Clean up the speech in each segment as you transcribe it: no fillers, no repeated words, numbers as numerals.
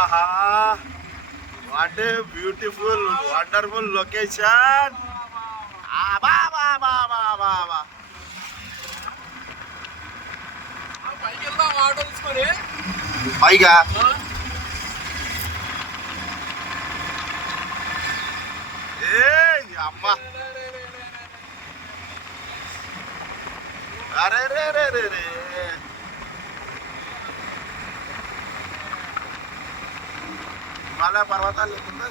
ఆహా what a beautiful wonderful location. పైగా అమ్మ అరే రే రే రే రే హిమాలయ పర్వతాలు లేకుండా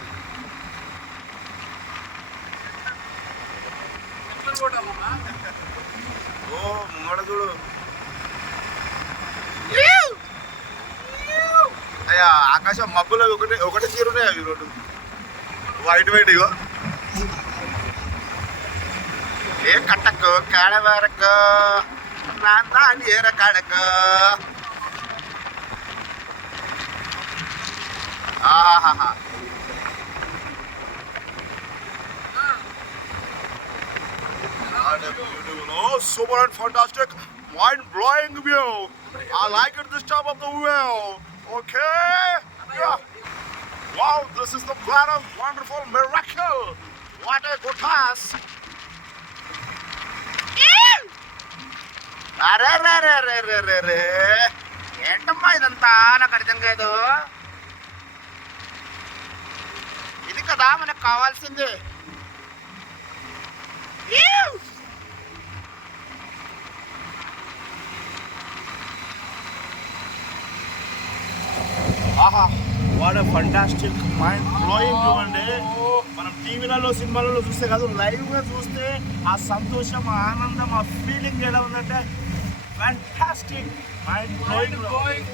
ఓ ముంగడ చూడు. అయ్యా ఆకాశం మబ్బులు ఒకటి తీరున్నాయి అవి రెండు వైట్ వైట్. ఇగో ఏ కట్టకు కాడవరకు నాన్న ఏర కాడకు. ఆహాహా oh super and fantastic mind-blowing view. I like it this time of the view. Okay, yeah. Wow, this is the plan of wonderful miracle. What a good task. అరే రే రే రే రే రే రే ఏంటమ్మా ఇదంతా నాకు అర్థం కాదు. ఇది కదా మనకు కావాల్సింది. ఆహా what a fantastic mind blowing చూడండి. మనం టీవీలలో సినిమాలలో చూస్తే కాదు, లైవ్గా చూస్తే ఆ సంతోషం, ఆ ఆనందం, ఆ ఫీలింగ్ ఎలా ఉందంటే fantastic mind blowing.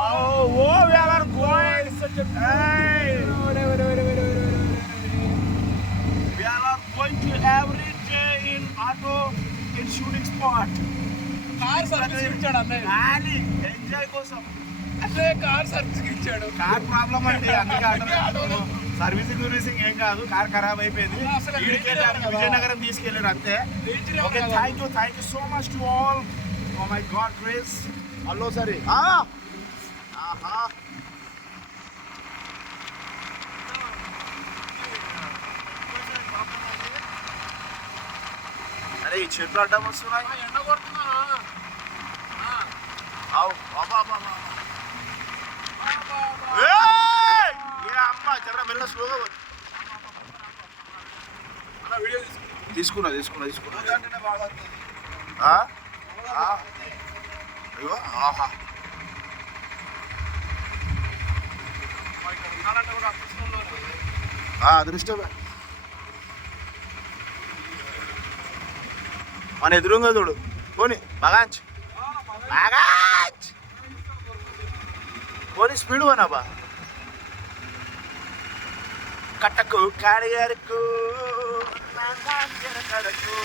Oh, we are going such a hey. We are going to every day in auto in shooting spot. Car service ఇచ్చాడు అన్నయ్య. ఖాళీ ఎంజాయ్ కోసం. అదే కార్ సర్వీసింగ్ ఇచ్చాడు. కార్ ప్రాబ్లం అంటే అందుకే సర్వీసింగ్ ఏం కాదు, కార్ ఖరాబ్ అయిపోయింది. విజయనగరం తీసుకెళ్ళాడు అంతే. Okay, thank you so much to all. Oh my God, Chris. Hello, sorry. Aha. అరే ఈ చెట్లు అడ్డం వస్తున్నాయి. ఎండ కొడుతున్నా. అమ్మ జర మెల్ల స్లోగా తీసుకున్నా. ఆహా అదృష్టమే. మన ఎదురుగా చూడు పోనీ బాగాంచ్ పోనీ స్పీడ్ పోనాబా. కట్టకు కాడిగారుకు కడకు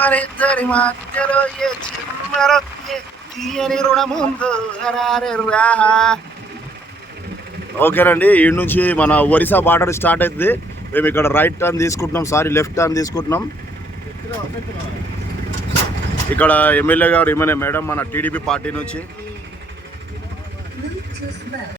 మరిద్దరి మధ్యలో ఏ చిమ్మరో తీయని రుణముందు. ఓకేనండి, ఈ నుంచి మన ఒరిస్సా బార్డర్ స్టార్ట్ అవుతుంది. మేము ఇక్కడ రైట్ టర్న్ తీసుకుంటున్నాం, లెఫ్ట్ టర్న్ తీసుకుంటున్నాం. ఇక్కడ ఎమ్మెల్యే గారు ఏమైనా మేడం మన టీడీపీ పార్టీ నుంచి